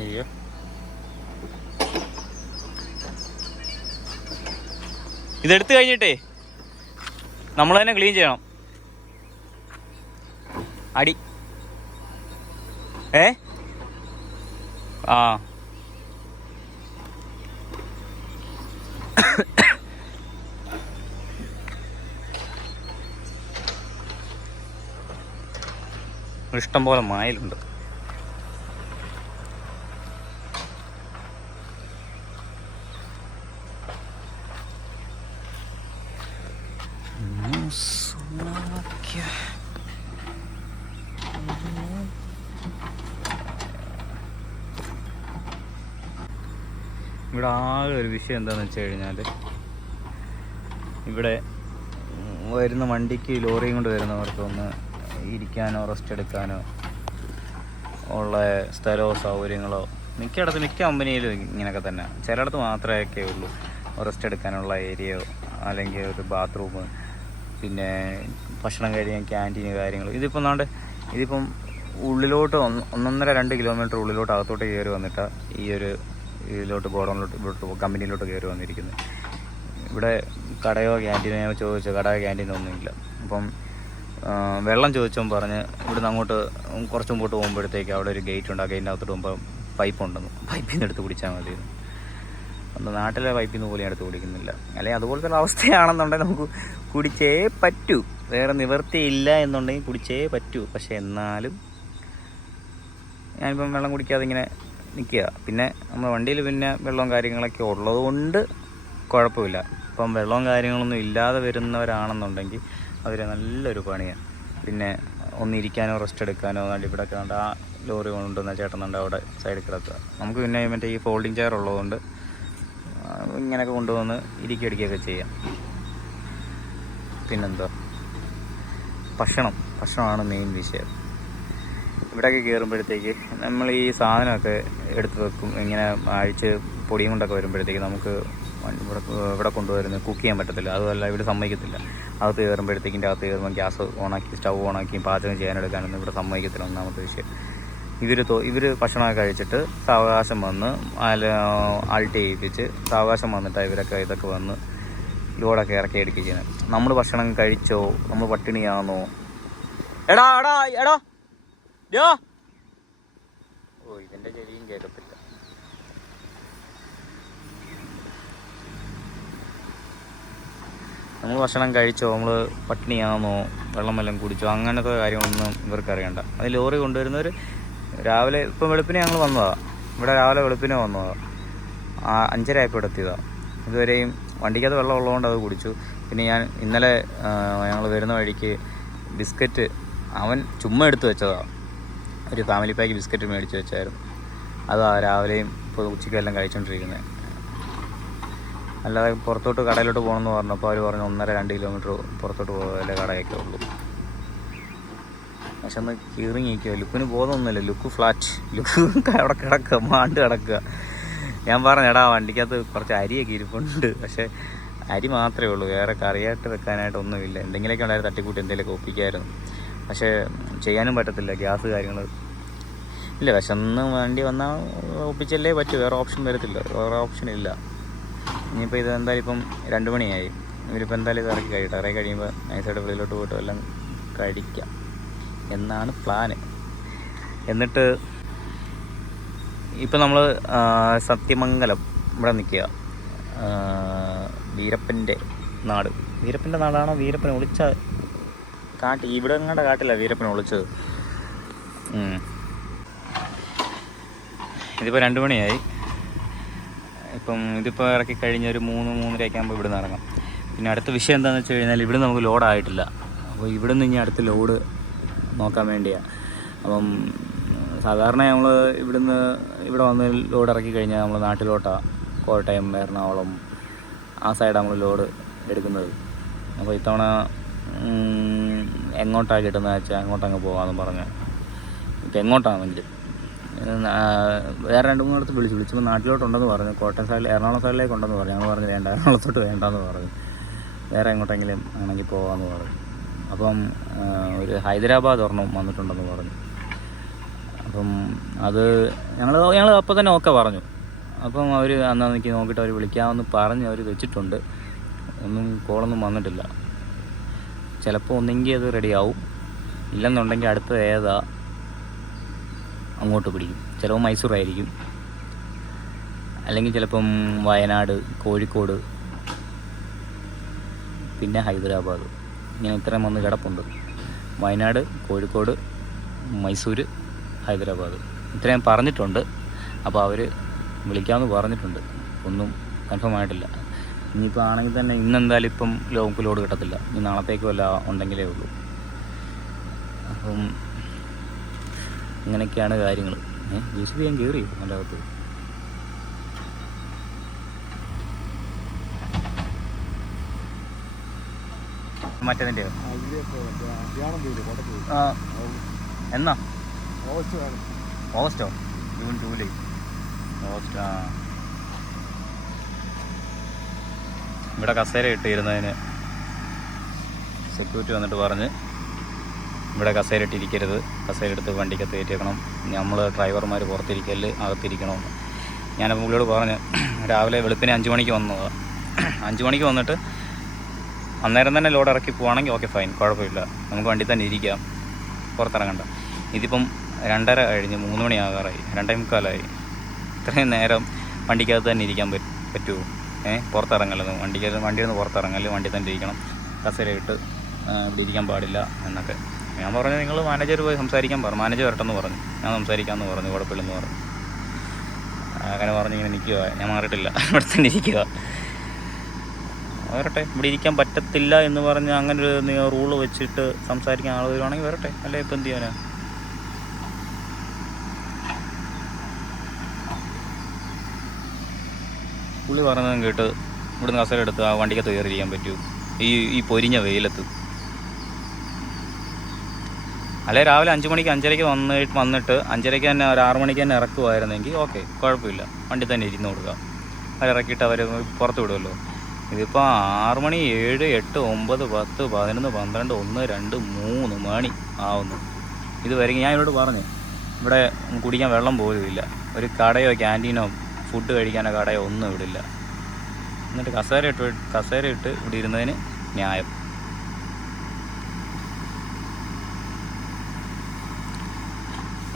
അയ്യോ, ഇതെടുത്ത് കഴിഞ്ഞിട്ടേ നമ്മൾ തന്നെ ക്ലീൻ ചെയ്യണം. അടി ആ ഇഷ്ടം പോലെ മായലുണ്ട്. ഇവിടെ ആകെ ഒരു വിഷയം എന്താണെന്ന് വെച്ച് കഴിഞ്ഞാൽ, ഇവിടെ വരുന്ന വണ്ടിക്ക് ലോറിയും കൊണ്ട് വരുന്നവർക്കൊന്ന് ഇരിക്കാനോ റെസ്റ്റ് എടുക്കാനോ ഉള്ള സ്ഥലമോ സൗകര്യങ്ങളോ മിക്ക കമ്പനിയിലും ഇങ്ങനെയൊക്കെ തന്നെ. ചിലയിടത്ത് മാത്രമേ ഉള്ളൂ റെസ്റ്റ് എടുക്കാനുള്ള ഏരിയയോ അല്ലെങ്കിൽ ഒരു ബാത്റൂം, പിന്നെ ഭക്ഷണം കഴിക്കാൻ ക്യാൻറ്റീന് കാര്യങ്ങൾ. ഇതിപ്പം ഉള്ളിലോട്ട് 1.5-2 കിലോമീറ്റർ ഉള്ളിലോട്ട് അകത്തോട്ട് കയറി വന്നിട്ട് ഈ ഒരു ഇതിലോട്ട് ഗോഡൗണിലോട്ട് കമ്പനിയിലോട്ട് കയറി വന്നിരിക്കുന്നത്. ഇവിടെ കടയോ ക്യാൻറ്റീനോ ചോദിച്ചോ, കടയോ ക്യാൻറ്റീനോ ഒന്നുമില്ല. അപ്പം വെള്ളം ചോദിച്ചോ പറഞ്ഞ് ഇവിടുന്ന് അങ്ങോട്ട് കുറച്ച് മുമ്പോട്ട് പോകുമ്പോഴത്തേക്ക് അവിടെ ഒരു ഗേറ്റ് ഉണ്ട്. ആ ഗേറ്റിൻ്റെ അകത്തോട്ട് പോകുമ്പോൾ പൈപ്പ് ഉണ്ടെന്ന്, പൈപ്പിൽ നിന്ന് എടുത്ത് കുടിച്ചാൽ മതി. നമ്മുടെ നാട്ടിലെ പൈപ്പിൽ നിന്ന് പോലും എടുത്ത് കുടിക്കുന്നില്ല. അല്ലെങ്കിൽ അതുപോലത്തെ ഒരു അവസ്ഥയാണെന്നുണ്ടെങ്കിൽ നമുക്ക് കുടിച്ചേ പറ്റൂ, വേറെ നിവൃത്തിയില്ല എന്നുണ്ടെങ്കിൽ കുടിച്ചേ പറ്റൂ. പക്ഷേ എന്നാലും ഞാനിപ്പം വെള്ളം കുടിക്കാതെ ഇങ്ങനെ നിൽക്കുക. പിന്നെ നമ്മുടെ വണ്ടിയിൽ പിന്നെ വെള്ളവും കാര്യങ്ങളൊക്കെ ഉള്ളത് കൊണ്ട് കുഴപ്പമില്ല. ഇപ്പം വെള്ളവും കാര്യങ്ങളൊന്നും ഇല്ലാതെ വരുന്നവരാണെന്നുണ്ടെങ്കിൽ അവർ നല്ലൊരു പണിയാണ്. പിന്നെ ഒന്നിരിക്കാനോ റെസ്റ്റ് എടുക്കാനോ ഇവിടെ കണ്ട ആ ലോറി കൊണ്ടുവന്ന ചേട്ടനുണ്ട് അവിടെ സൈഡിൽ കിടക്കുക. നമുക്ക് പിന്നെ മറ്റേ ഈ ഫോൾഡിങ് ചെയർ ഉള്ളതുകൊണ്ട് ഇങ്ങനെയൊക്കെ കൊണ്ടുവന്ന് ഇരിക്കുകയൊക്കെ ചെയ്യാം. പിന്നെന്താ, ഭക്ഷണമാണ് മെയിൻ വിഷയം. ഇവിടെയൊക്കെ കയറുമ്പോഴത്തേക്ക് നമ്മൾ ഈ സാധനമൊക്കെ എടുത്ത് വെക്കും. ഇങ്ങനെ അഴിച്ച് പൊടിയും കൊണ്ടൊക്കെ വരുമ്പോഴത്തേക്ക് നമുക്ക് ഇവിടെ കൊണ്ടുവരുന്ന കുക്ക് ചെയ്യാൻ പറ്റത്തില്ല. അതുമല്ല ഇവിടെ സമ്മതിക്കത്തില്ല. അകത്ത് കയറുമ്പോഴത്തേക്കിൻ്റെ അകത്ത് കയറുമ്പോൾ ഗ്യാസ് ഓണാക്കി സ്റ്റൗ ഓണാക്കി പാചകം ചെയ്യാനെടുക്കാനൊന്നും ഇവിടെ സമ്മതിക്കത്തില്ല. ഒന്നാമത്തെ വിഷയം. ഇവർ ഭക്ഷണമൊക്കെ കഴിച്ചിട്ട് സാവകാശം വന്ന് ആൾട്ട് ചെയ്യിപ്പിച്ച് സാവകാശം വന്നിട്ട് ഇതൊക്കെ വന്ന് ലോഡൊക്കെ ഇറക്കി എടുക്കുകയാണ്. നമ്മൾ ഭക്ഷണം കഴിച്ചോ, നമ്മൾ പട്ടിണിയാണോ? എടാ ഓ, ഇതിൻ്റെ ചെവിയും കേൾക്കത്തില്ല. നമ്മൾ ഭക്ഷണം കഴിച്ചോ, നമ്മൾ പട്ടിണിയാണോ, വെള്ളം വല്ലതും കുടിച്ചോ, അങ്ങനത്തെ കാര്യങ്ങളൊന്നും ഇവർക്ക് അറിയണ്ട. അത് ലോറി കൊണ്ടുവരുന്നവർ രാവിലെ, ഇപ്പം വെളുപ്പിനെ ഞങ്ങൾ വന്നതാണ്. ഇവിടെ രാവിലെ വെളുപ്പിനെ വന്നതാണ്. 5:30 ആയപ്പോൾ ഇവിടെ എത്തിയതാണ്. ഇതുവരെയും വണ്ടിക്കകത്ത് വെള്ളം ഉള്ളതുകൊണ്ട് അത് കുടിച്ചു. പിന്നെ ഞാൻ ഇന്നലെ ഞങ്ങൾ വരുന്ന വഴിക്ക് ബിസ്ക്കറ്റ് അവൻ ചുമ്മാ എടുത്ത് വെച്ചതാണ്. ഒരു ഫാമിലി പാക്ക് ബിസ്ക്കറ്റ് മേടിച്ച് വെച്ചായിരുന്നു. അതാ രാവിലെയും ഇപ്പോൾ ഉച്ചയ്ക്കെല്ലാം കഴിച്ചുകൊണ്ടിരിക്കുന്നത്. അല്ലാതെ പുറത്തോട്ട് കടയിലോട്ട് പോകണമെന്ന് പറഞ്ഞപ്പോൾ അവർ പറഞ്ഞു 1.5-2 കിലോമീറ്റർ പുറത്തോട്ട് പോകാതെ കടയൊക്കെ ഉള്ളൂ. പക്ഷെ ഒന്ന് കീറിങ്ങിക്കുക. ലുക്കിന് ബോധമൊന്നുമില്ല. ലുക്ക് ഫ്ലാറ്റ്, ലുക്ക് അവിടെ കിടക്കുക, മാണ്ട് കിടക്കുക. ഞാൻ പറഞ്ഞെടാ വണ്ടിക്കകത്ത് കുറച്ച് അരിയൊക്കെ ഇരിപ്പുണ്ട്, പക്ഷേ അരി മാത്രമേ ഉള്ളൂ, വേറെ കറിയായിട്ട് വെക്കാനായിട്ടൊന്നുമില്ല. എന്തെങ്കിലുമൊക്കെ ഉണ്ടായിരുന്നു തട്ടിക്കൂട്ടി എന്തെങ്കിലുമൊക്കെ ഒപ്പിക്കായിരുന്നു. പക്ഷേ ചെയ്യാനും പറ്റത്തില്ല, ഗ്യാസ് കാര്യങ്ങൾ ഇല്ല. വിശന്ന് വണ്ടി വന്നാൽ ഒപ്പിച്ചല്ലേ പറ്റൂ, വേറെ ഓപ്ഷൻ വരത്തില്ല, വേറെ ഓപ്ഷൻ ഇല്ല. ഇനിയിപ്പോൾ ഇത് എന്തായാലും ഇപ്പം 2 മണിയായി. ഇവരിപ്പോൾ എന്തായാലും ഇത് ഇറക്കി കഴിയുമ്പോൾ നൈസായിട്ട് വെളിയിലോട്ട് പോയിട്ട് എല്ലാം കഴിക്കാം എന്നാണ് പ്ലാന്. എന്നിട്ട് ഇപ്പം നമ്മൾ സത്യമംഗലം ഇവിടെ നിൽക്കുക. വീരപ്പൻ്റെ നാടാണോ, വീരപ്പനെ ഒളിച്ച കാട്ടി, ഇവിടെ എങ്ങാണ്ട് കാട്ടില്ല വീരപ്പനെ ഒളിച്ചത്. ഇതിപ്പോൾ 2 മണിയായി. ഇപ്പം ഇതിപ്പോൾ ഇറക്കി കഴിഞ്ഞ് ഒരു 3-3:30 ആകുമ്പോൾ ഇവിടെ നിന്ന് ഇറങ്ങാം. പിന്നെ അടുത്ത വിഷയം എന്താണെന്ന് വെച്ച് കഴിഞ്ഞാൽ ഇവിടെ നമുക്ക് ലോഡായിട്ടില്ല. അപ്പോൾ ഇവിടെ നിന്ന് ഇനി അടുത്ത ലോഡ് നോക്കാൻ വേണ്ടിയാണ്. അപ്പം സാധാരണ നമ്മൾ ഇവിടെ വന്ന് ലോഡ് ഇറക്കി കഴിഞ്ഞാൽ നമ്മൾ നാട്ടിലോട്ടാണ്, കോട്ടയം, എറണാകുളം ആ സൈഡാണ് നമ്മൾ ലോഡ് എടുക്കുന്നത്. അപ്പോൾ ഇത്തവണ എങ്ങോട്ടാണ് കിട്ടുന്നത് വെച്ചാൽ അങ്ങോട്ടങ്ങ് പോകാമെന്ന് പറഞ്ഞ്. ഇപ്പം എങ്ങോട്ടാണെങ്കിലും വേറെ 2-3 ഇടത്ത് വിളിച്ചപ്പോൾ നാട്ടിലോട്ടുണ്ടെന്ന് പറഞ്ഞു. കോട്ടയം സൈഡിൽ, എറണാകുളം സൈഡിലേക്ക് ഉണ്ടെന്ന് പറഞ്ഞു. ഞങ്ങൾ പറഞ്ഞു വേണ്ട, എറണാകുളത്തോട്ട് വേണ്ടെന്ന് പറഞ്ഞു, വേറെ എങ്ങോട്ടെങ്കിലും ആണെങ്കിൽ പോകാമെന്ന് പറഞ്ഞു. അപ്പം ഒരു ഹൈദരാബാദ് ഒരെണ്ണം വന്നിട്ടുണ്ടെന്ന് പറഞ്ഞു. അപ്പം അത് ഞങ്ങൾ അപ്പോൾ തന്നെ ഓക്കെ പറഞ്ഞു. അപ്പം അവർ അന്നാ എനിക്ക് നോക്കിയിട്ട് അവർ വിളിക്കാമെന്ന് പറഞ്ഞ് അവർ വെച്ചിട്ടുണ്ട്. ഒന്നും കോളൊന്നും വന്നിട്ടില്ല. ചിലപ്പോൾ ഒന്നെങ്കിൽ അത് റെഡിയാവും, ഇല്ലെന്നുണ്ടെങ്കിൽ അടുത്ത ഏതാ അങ്ങോട്ട് പിടിക്കും. ചിലപ്പോൾ മൈസൂറായിരിക്കും, അല്ലെങ്കിൽ ചിലപ്പം വയനാട്, കോഴിക്കോട്, പിന്നെ ഹൈദരാബാദ്. ഇങ്ങനെ ഇത്രയും വന്ന് കിടപ്പുണ്ട്. വയനാട്, കോഴിക്കോട്, മൈസൂർ, ഹൈദരാബാദ് ഇത്രയും പറഞ്ഞിട്ടുണ്ട്. അപ്പോൾ അവർ വിളിക്കാമെന്ന് പറഞ്ഞിട്ടുണ്ട്. ഒന്നും കൺഫേം ആയിട്ടില്ല. ഇനിയിപ്പോൾ ആണെങ്കിൽ തന്നെ ഇന്നെന്തായാലും ഇപ്പം നമുക്ക് ലോഡ് കിട്ടത്തില്ല. ഇനി നാളത്തേക്ക് വല്ല ഉണ്ടെങ്കിലേ ഉള്ളൂ. അപ്പം ഇങ്ങനെയൊക്കെയാണ് കാര്യങ്ങൾ. JCB ഞാൻ കയറി അതിനകത്ത്. മറ്റേതിൻ്റെ എന്നാ ഓഗസ്റ്റോ? June, July, August. ഇവിടെ കസേര ഇട്ടിരുന്നതിന് സെക്യൂരിറ്റി വന്നിട്ട് പറഞ്ഞ് ഇവിടെ കസേര ഇട്ടിരിക്കരുത്, കസേര എടുത്ത് വണ്ടിക്കകത്ത് കയറ്റിയേക്കണം, നമ്മൾ ഡ്രൈവർമാർ പുറത്തിരിക്കല്, അകത്തിരിക്കണമെന്ന്. ഞാനപ്പോൾ പുള്ളിയോട് പറഞ്ഞ് രാവിലെ വെളുപ്പിന് 5 മണിക്ക് വന്നതാണ്. 5 മണിക്ക് വന്നിട്ട് അന്നേരം തന്നെ ലോഡ് ഇറക്കി പോവുകയാണെങ്കിൽ ഓക്കെ, ഫൈൻ, കുഴപ്പമില്ല, നമുക്ക് വണ്ടി തന്നെ ഇരിക്കാം, പുറത്തിറങ്ങണ്ട. ഇതിപ്പം 2:30 കഴിഞ്ഞ് 3 മണിയാകാറായി, 2:45. ഇത്രയും നേരം വണ്ടിക്കകത്ത് തന്നെ ഇരിക്കാൻ പറ്റുമോ? പുറത്തിറങ്ങല്ലെന്ന്, വണ്ടിയിൽ നിന്ന് പുറത്തിറങ്ങല്, വണ്ടി തന്നെ ഇരിക്കണം, കസേര ഇട്ട് ഇവിടെ ഇരിക്കാൻ പാടില്ല എന്നൊക്കെ. ഞാൻ പറഞ്ഞു നിങ്ങൾ മാനേജർ പോയി സംസാരിക്കാൻ പറഞ്ഞു, മാനേജർ വരട്ടെന്ന് പറഞ്ഞു. ഞാൻ സംസാരിക്കാമെന്ന് പറഞ്ഞു, കുഴപ്പമില്ലെന്ന് പറഞ്ഞു. അങ്ങനെ പറഞ്ഞ് ഇങ്ങനെ നിൽക്കുക. ഞാൻ മാറിയിട്ടില്ല, ഇവിടെ തന്നെ ഇരിക്കുക. വരട്ടെ, ഇവിടെ ഇരിക്കാൻ പറ്റത്തില്ല എന്ന് പറഞ്ഞ് അങ്ങനെ ഒരു റൂള് വെച്ചിട്ട് സംസാരിക്കാൻ ആൾ വരുവാണെങ്കിൽ വരട്ടെ, അല്ലേ ഇപ്പം എന്ത് ചെയ്യാനാ? പുള്ളി പറഞ്ഞതും കേട്ട് ഇവിടുന്ന് കസേര എടുത്ത് ആ വണ്ടിക്കകത്ത് കയറിയിരിക്കാൻ പറ്റൂ ഈ പൊരിഞ്ഞ വെയിലത്ത്? അല്ലെ രാവിലെ 5 മണിക്ക് 5:30 വന്നിട്ട് 5:30 തന്നെ ഒരു 6 മണിക്ക് തന്നെ ഇറക്കുമായിരുന്നെങ്കിൽ ഓക്കെ, കുഴപ്പമില്ല, വണ്ടി തന്നെ ഇരുന്ന് കൊടുക്കുക, അവരിറക്കിയിട്ട് അവർ പുറത്ത് വിടുമല്ലോ. ഇതിപ്പോൾ 6 മണി, 7, 8, 9, 10, 11, 12, 1, 2, 3 മണി ആവുന്നു. ഇതുവരെ ഞാൻ ഇവരോട് പറഞ്ഞു ഇവിടെ കുടിക്കാൻ വെള്ളം പോലും ഇല്ല, ഒരു കടയോ ക്യാൻറ്റീനോ ഫുഡ് കഴിക്കാനോ കടയോ ഒന്നും ഇവിടെ ഇല്ല. എന്നിട്ട് കസേര ഇട്ട് ഇവിടെ ഇരുന്നതിന് ന്യായം.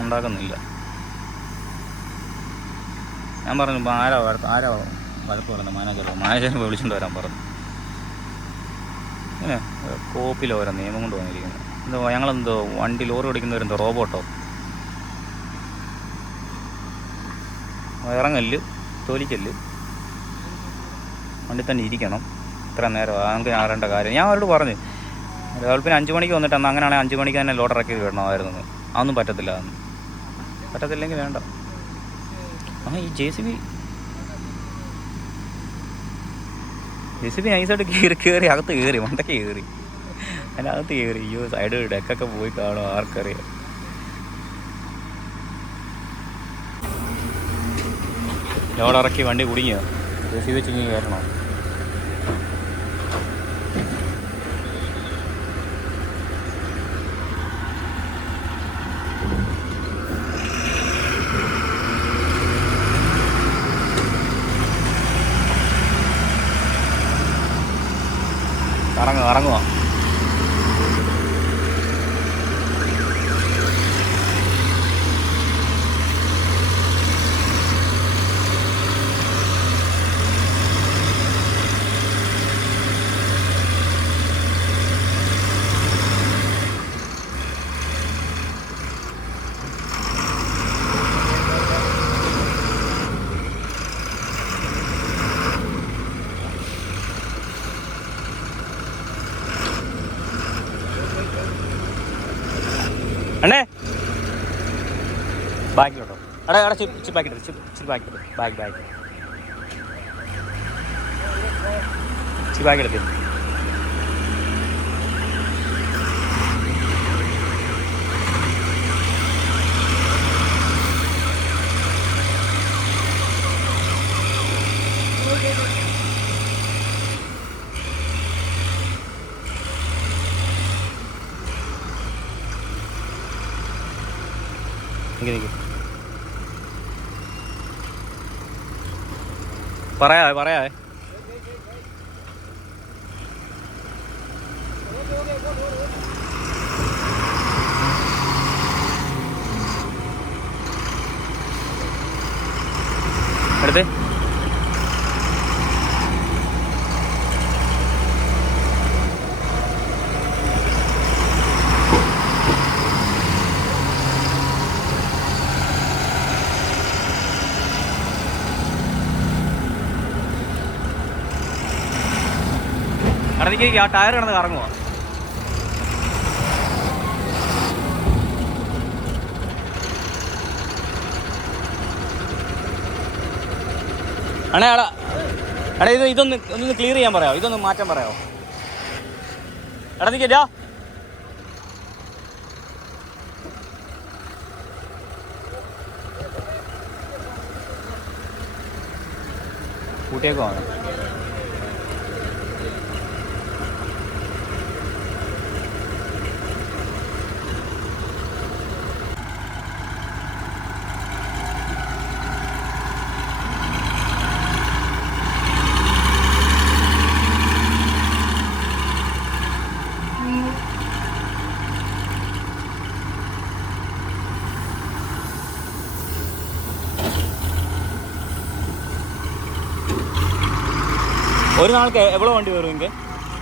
ഉണ്ടാക്കുന്നില്ല. ഞാൻ പറഞ്ഞു ആരാ വഴക്ക് പറയുന്നത്? മാനേജറിനെ വിളിച്ചുകൊണ്ട് വരാൻ പറഞ്ഞു. പിന്നെ കോപ്പിൽ ഓരോ നിയമം കൊണ്ട് വന്നിരിക്കുന്നത്. എന്തോ ഞങ്ങളെന്തോ വണ്ടി ലോറി ഓടിക്കുന്നവരെന്തോ റോബോട്ടോ? ഇറങ്ങല്ല്, തോലിക്കല്ല്, വണ്ടി തന്നെ ഇരിക്കണം, ഇത്ര നേരം അങ്ങനെ ആറേണ്ട കാര്യം. ഞാൻ അവരോട് പറഞ്ഞു വെളുപ്പിന് 5 മണിക്ക് വന്നിട്ട് അന്ന് അങ്ങനെയാണെങ്കിൽ 5 മണിക്ക് തന്നെ ലോഡ് ഇറക്കി വിടണമായിരുന്നു. അതൊന്നും പറ്റത്തില്ല, പറ്റത്തില്ലെങ്കിൽ വേണ്ട. ഈ JCB നൈസായിട്ട് കയറി അകത്ത് കയറി, മണ്ടയ്ക്ക് കയറി, അതിനകത്ത് കയറി. അയ്യോ, സൈഡ് ഡെക്കൊക്കെ പോയി കാണും, ആർക്കറിയാം. ലോഡ് ഇറക്കി വണ്ടി കുടുങ്ങിയോ? JCB വെച്ച് ഇങ്ങനെ കയറണോ? ഇറങ്ങുക. അണ്ണേ ബാക്കിലോട്ടോ, അവിടെ chip packet, chip packet, bag chip packet എത്തി. നിൽക്കും പറയാവേ എടുത്ത് കടന്നിക്ക് ആ ടയർ കിടന്ന് കറങ്ങുവാ. എടാ ഇതൊന്ന് ക്ലിയർ ചെയ്യാൻ പറയാമോ? ഇതൊന്ന് മാറ്റാൻ പറയാമോ? എടാ നിൽക്കാ കൂട്ടിയേക്കുവാണ്. ഒരു നാൾക്ക് എവ്വളോ വണ്ടി വരും ഇങ്ങ?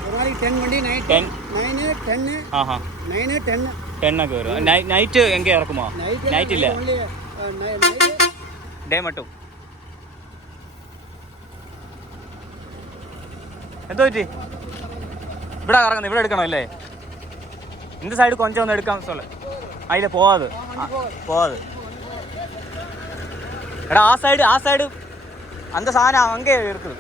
ഒരു നാளைக்கு 10 വണ്ടി നൈറ്റ് 9 10 ആഹാ 9 10 ഒക്കെ വരും. നൈറ്റ് എങ്ക ഇറക്കുമോ? നൈറ്റ് ഇല്ല, ഡേ മട്ടും. എന്തോ പറ്റി? ഇവിടെ കറങ്ങുന്നത്, ഇവിടെ എടുക്കണം അല്ലേ? இந்த சைடு கொஞ்சம் ஒன்று எடுக்காம சொல்லு. அதில் போகாது போகாது. எடா ஆ சைடு அந்த சாணம் அங்கே இருக்குது.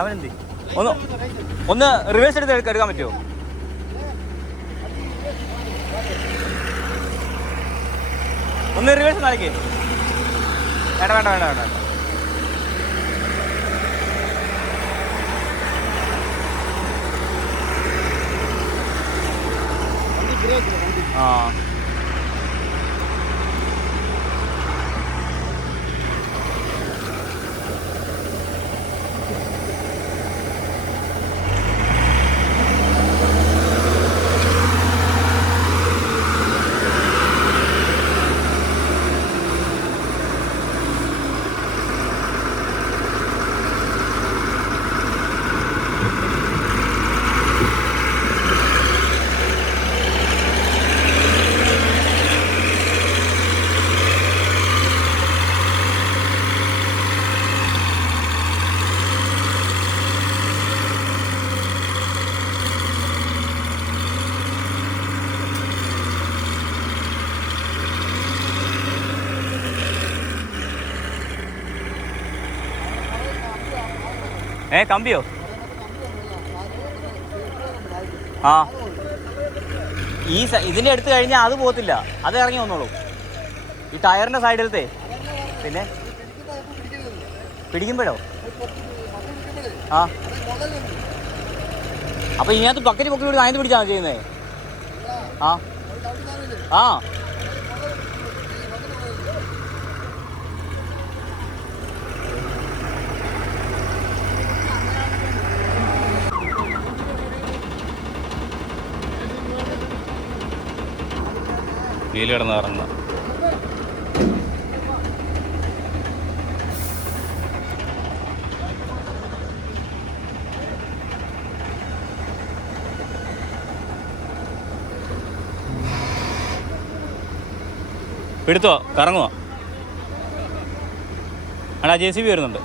അവനെന്തി ഒന്ന് റിവേഴ്സ് എടുക്കാൻ പറ്റുമോ? ഒന്ന് റിവേഴ്സ് നാளைക്ക് വേണ്ട. ആ കമ്പിയോ? ആ ഇതിൻ്റെ എടുത്തു കഴിഞ്ഞാൽ അത് പോകത്തില്ല, അത് ഇറങ്ങി വന്നോളൂ. ഈ ടയറിൻ്റെ സൈഡിലത്തെ പിന്നെ പിടിക്കുമ്പോഴോ? ആ അപ്പോൾ ഇതിനകത്ത് ബക്കറ്റ് പൊക്കി കൂടി അതിന് പിടിച്ചാണ് ചെയ്യുന്നത്. ആ ആ വീല് കിടന്ന് ഇറങ്ങുക. എടുത്തോ, കറങ്ങുക. ആടാ JCB വരുന്നുണ്ട്.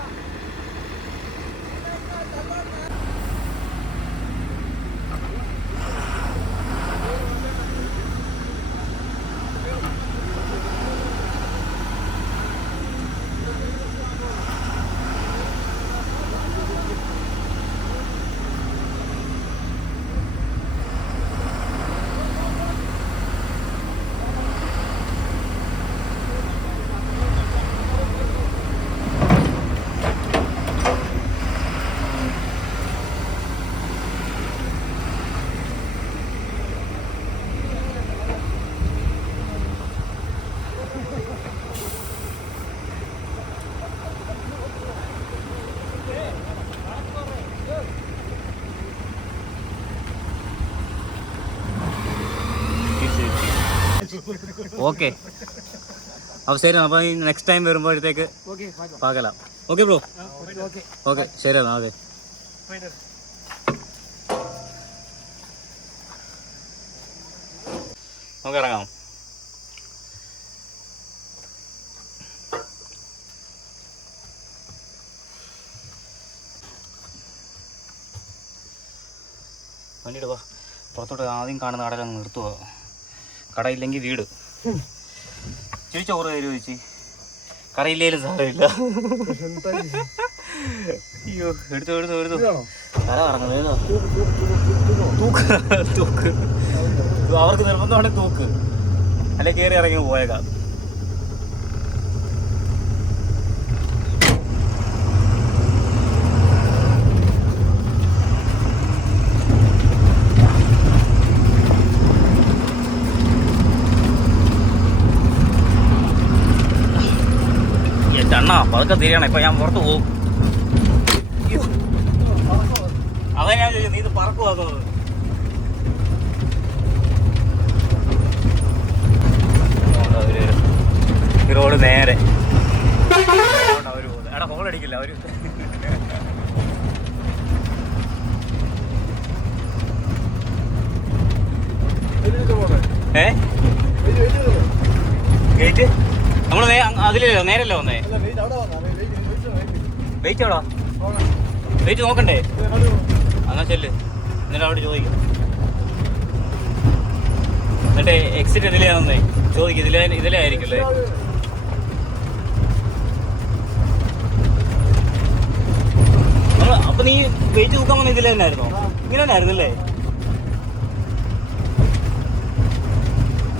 ഓക്കെ അപ്പോൾ ശരി, അപ്പോൾ ഈ നെക്സ്റ്റ് ടൈം വരുമ്പോഴത്തേക്ക് പാകലാം. ഓക്കെ ബ്രോ, ഓക്കെ ശരി എന്നാൽ. അതെ നമുക്ക് ഇറങ്ങാം. വണ്ടിയിട്ട് വാ, പുറത്തോട്ട് ആദ്യം കാണുന്ന കടയിലങ്ങ് നിർത്തുക. കടയില്ലെങ്കിൽ വീട്. ചേച്ചി ചോറ് തരുമോ ചേച്ചി? കടയില്ലേലും സാരമില്ല. അയ്യോ എടുത്തു തല കറങ്ങുന്നത്. തൂക്ക് അവർക്ക് നിർബന്ധമാണെങ്കിൽ തൂക്ക്, അല്ലെ കയറി ഇറങ്ങി പോയേക്കാം. എണ്ണ പതുക്കെ തിരിയണം. ഇപ്പൊ ഞാൻ പുറത്ത് പോകും. അതാ ഞാൻ ചോദിച്ചു, നീ ഇത് പറക്കുവാന്നത്. ഈ റോഡ് നേരെ അവര് പോകുന്നത്. എടാ ഹോൾ അടിക്കില്ല അവര്. ഗേറ്റ് നമ്മള് അതിലല്ലോ നേരല്ലോ വന്നേ. വെയിറ്റ് എവിടാ? വെയിറ്റ് നോക്കണ്ടേ? എന്നാ ചെല്ല്, എന്നിട്ട് അവിടെ ചോദിക്കും. എന്നിട്ട് എക്സിറ്റ് ഇതിലാന്നേ ചോദിക്കും. ഇതിലേ ആയിരിക്കുമല്ലേ? അപ്പൊ നീ വെയിറ്റ് നോക്കാൻ വന്ന ഇതിൽ തന്നെ ആയിരുന്നോ? ഇങ്ങനെ തന്നെ ആയിരുന്നല്ലേ?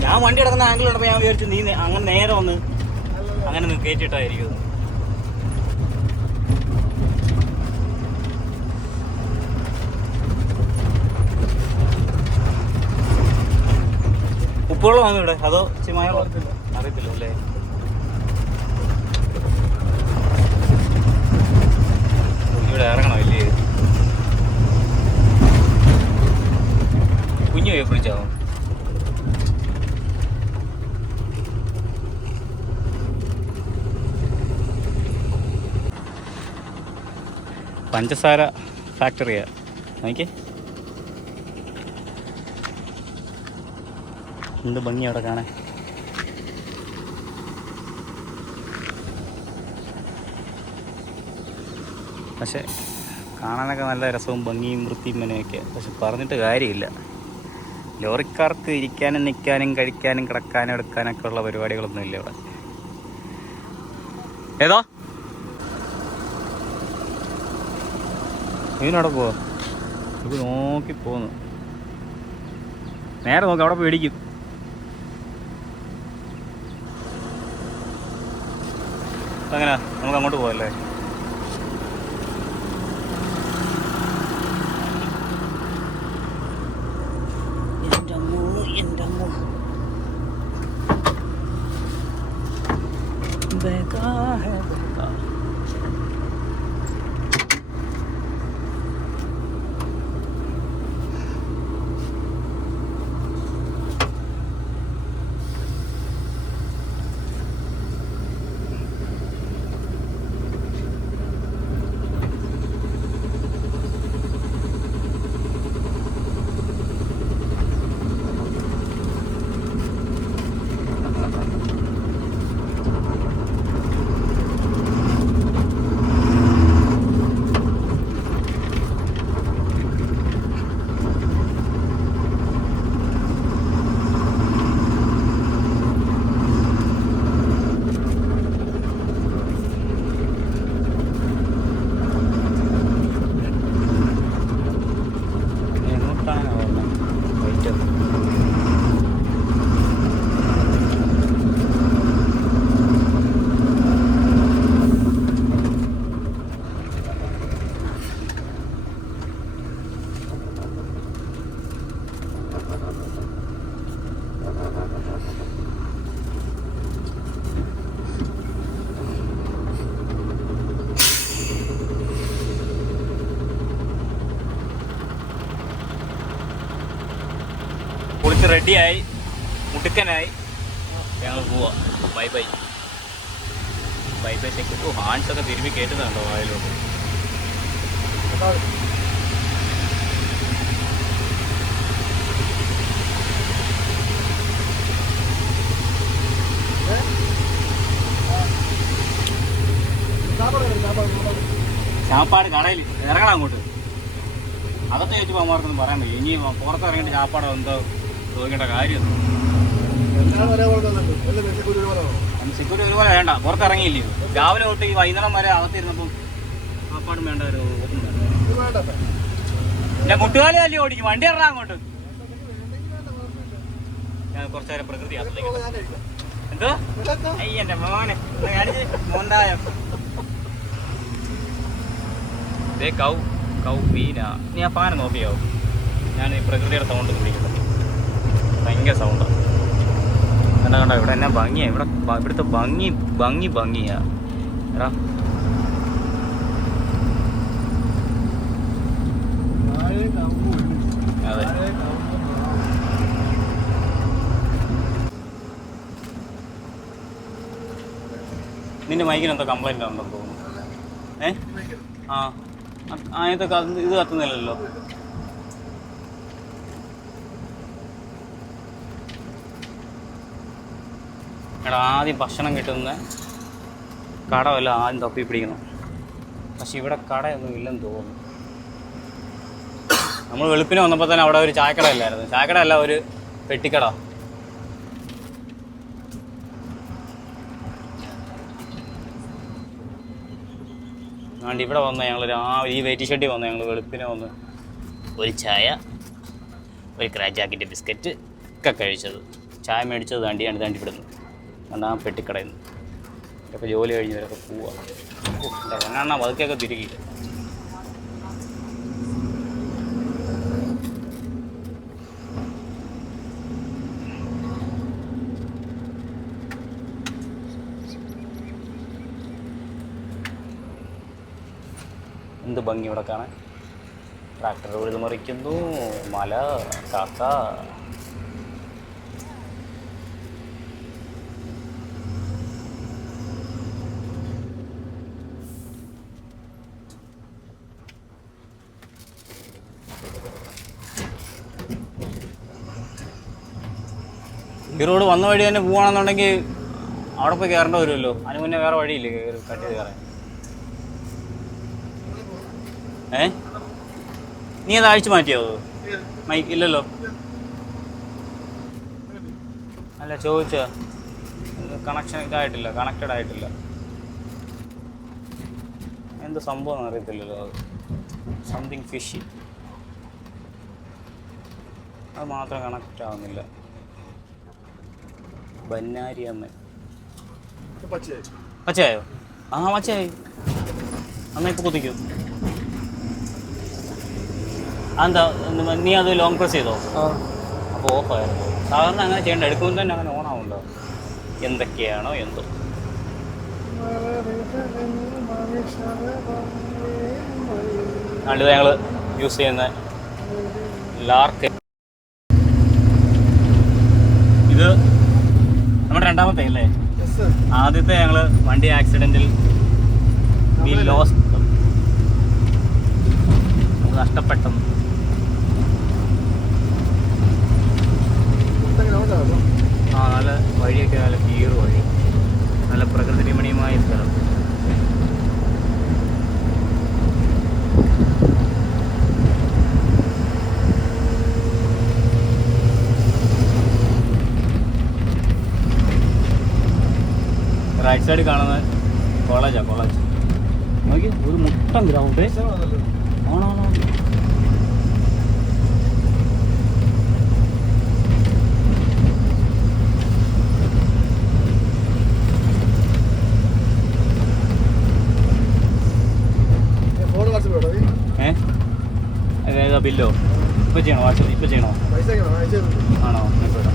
ഞാൻ വണ്ടി കിടക്കുന്ന ആംഗിൾ കണ്ടപ്പോൾ ഞാൻ വിചാരിച്ചു നീ അങ്ങനെ നേരെ വന്ന് അങ്ങനെ കയറ്റിട്ടായിരിക്കും. ഉപ്പുവെള്ളം വന്നു ഇവിടെ, അതോ ചിമായ അറിയത്തില്ല അല്ലേ? ഇവിടെ ഇറങ്ങണം ഇല്ലേ? കുഞ്ഞു പോയി പിടിച്ചാവും. പഞ്ചസാര ഫാക്ടറിയാ. നോക്കിയേ എന്ത് ഭംഗി അവിടെ കാണാൻ. പക്ഷെ കാണാനൊക്കെ നല്ല രസവും ഭംഗിയും വൃത്തിയും മനയൊക്കെ. പക്ഷെ പറഞ്ഞിട്ട് കാര്യമില്ല. ലോറിക്കാർക്ക് ഇരിക്കാനും നിൽക്കാനും കഴിക്കാനും കിടക്കാനും എടുക്കാനൊക്കെ ഉള്ള പരിപാടികളൊന്നും ഇല്ല ഇവിടെ. ഏതോ ഇതിനവിടെ പോവാ. ഇത് നോക്കി പോന്നു. നേരെ നോക്കി അവിടെ പേടിക്കും. അങ്ങനെ നമുക്ക് അങ്ങോട്ട് പോകല്ലേ? കുളിച്ച് റെഡിയായി, മുടുക്കനായി. ഞങ്ങൾ പോവാ. Bye bye bye bye security. ഹാൻഡ്സൊക്കെ തിരുമ്പി കയറ്റുന്നുണ്ടോ വായിലോട്ട്? ചാപ്പാട് കടയിൽ ഇറങ്ങണം അങ്ങോട്ട്. അകത്ത് ചോദിച്ചു പോകാമാർക്കൊന്നും പറയാൻ വയ്യ. ഇനി പുറത്ത് ഇറങ്ങിയിട്ട് ചാപ്പാട് എന്തോ ചോദിക്കേണ്ട കാര്യമൊന്നും. സെക്യൂരിറ്റി ഒരുപോലെ വേണ്ട, പുറത്തിറങ്ങിയില്ലയോ രാവിലെ തൊട്ട് ഈ വൈകുന്നേരം വരെ അകത്തിരുന്നപ്പം ചാപ്പാടും വേണ്ട, ഒരു ഒന്നും വേണ്ട. ഞാൻ മുട്ടുകാലി അല്ലേ ഓടിക്കും, വണ്ടി ഇറങ്ങാം അങ്ങോട്ട്. ഞാൻ കുറച്ചു നേരം പ്രകൃതി ആസ്വദിക്കാം. എന്തോ അയ്യന്റെ മോനെ മോന്തായ കൗ കൗ മീന. നീ ആ പാന നോക്കിയോ? ഞാൻ ഈ പ്രകൃതിയുടെ സൗണ്ട് വിളിക്കുന്നത് ഭയങ്കര സൗണ്ടാണ്. കണ്ടോ കണ്ടോ ഇവിടെ എന്നാ ഭംഗിയാ. ഇവിടുത്തെ ഭംഗിയാ എടാ. അതെ, നിന്റെ മൈക്കിന് എന്തോ കംപ്ലൈന്റ് ഉണ്ടെന്ന് തോന്നുന്നു. ഇതൊക്കെ ഇത് കത്തുന്നില്ലല്ലോ. എടാ ആദ്യം ഭക്ഷണം കിട്ടുന്ന കടമല്ല ആദ്യം തപ്പി പിടിക്കണം. പക്ഷെ ഇവിടെ കടയൊന്നും ഇല്ലെന്ന് തോന്നുന്നു. നമ്മൾ വെളുപ്പിന് വന്നപ്പോൾ തന്നെ അവിടെ ഒരു ചായക്കട ഇല്ലായിരുന്നു. ചായക്കട അല്ല, ഒരു പെട്ടിക്കട. അതുകൊണ്ട് ഇവിടെ വന്ന് ഞങ്ങൾ രാവിലെ ഈ വെയിറ്റ് ഷെഡിൽ വന്ന് ഞങ്ങൾ വെളുപ്പിനെ വന്ന് ഒരു ചായ, ഒരു ക്രാക്ക് ജാക്കറ്റ്, ബിസ്ക്കറ്റ് ഒക്കെ കഴിച്ചത്. ചായ മേടിച്ചത് താണ്ടി വിടുന്നു. കണ്ടാ പെട്ടിക്കടയിൽ നിന്ന് ഇതൊക്കെ ജോലി കഴിഞ്ഞവരൊക്കെ പോവാ. എന്നാ വതുക്കൊക്കെ തിരികെ. എന്ത് ഭംഗി ഇവിടെ കാണാൻ. ട്രാക്ടർ ഉഴുത് മറിക്കുന്നു, മല, കാക്ക. ഈ റോഡ് വന്ന വഴി തന്നെ പോവാണെന്നുണ്ടെങ്കിൽ അവിടെ പോയി കയറേണ്ടി വരുമല്ലോ. അതിന് മുന്നേ വേറെ വഴിയില്ലേ കട്ട് ചെയ്ത് കയറാൻ? നീ അത് അഴിച്ചു മാറ്റിയോ? മൈക്ക് ഇല്ലല്ലോ. അല്ല ചോദിച്ച കണക്ഷൻ ഇതായിട്ടില്ല, കണക്റ്റഡ് ആയിട്ടില്ല. എന്ത് സംഭവം അറിയത്തില്ലല്ലോ. അത് സംതിങ് ഫിഷി. അത് മാത്രം കണക്റ്റ് ആവുന്നില്ല. ബന്നാരി അമ്മ പച്ചയായോ? ആ പച്ചയായി. അന്നാ ഇപ്പോൾ കുത്തിക്കും. അതെന്താ നീ അത് ലോങ് പ്രസ് ചെയ്തോ? അപ്പോൾ ഓഫായിരുന്നു. സാധാരണ അങ്ങനെ ചെയ്യേണ്ട, എടുക്കുമ്പോൾ തന്നെ അങ്ങനെ ഓൺ ആവുന്നുണ്ടോ? എന്തൊക്കെയാണോ എന്തോ. ഇത് ഞങ്ങൾ യൂസ് ചെയ്യുന്ന ലാർക്ക്. ഇത് നമ്മുടെ രണ്ടാമത്തെ അല്ലേ? ആദ്യത്തെ ഞങ്ങൾ വണ്ടി ആക്സിഡൻറ്റിൽ ലോസ്റ്റ്, നമുക്ക് നഷ്ടപ്പെട്ടു. നല്ല വഴിയൊക്കെ നല്ല ക്ലിയർ വഴി, നല്ല പ്രകൃതി രമണീയമായ സ്ഥലം. റൈറ്റ് സൈഡിൽ കാണുന്നത് കോളേജാണ്. കോളേജ് നോക്കി, ഒരു മുട്ടൻ ഗ്രൗണ്ട്. ആണോ? ഏതാ ബില്ലോ? ഇപ്പം ചെയ്യണോ? വാട്സപ്പ് ഇപ്പം ചെയ്യണോ? ആണോ? ആയിക്കോട്ടെ.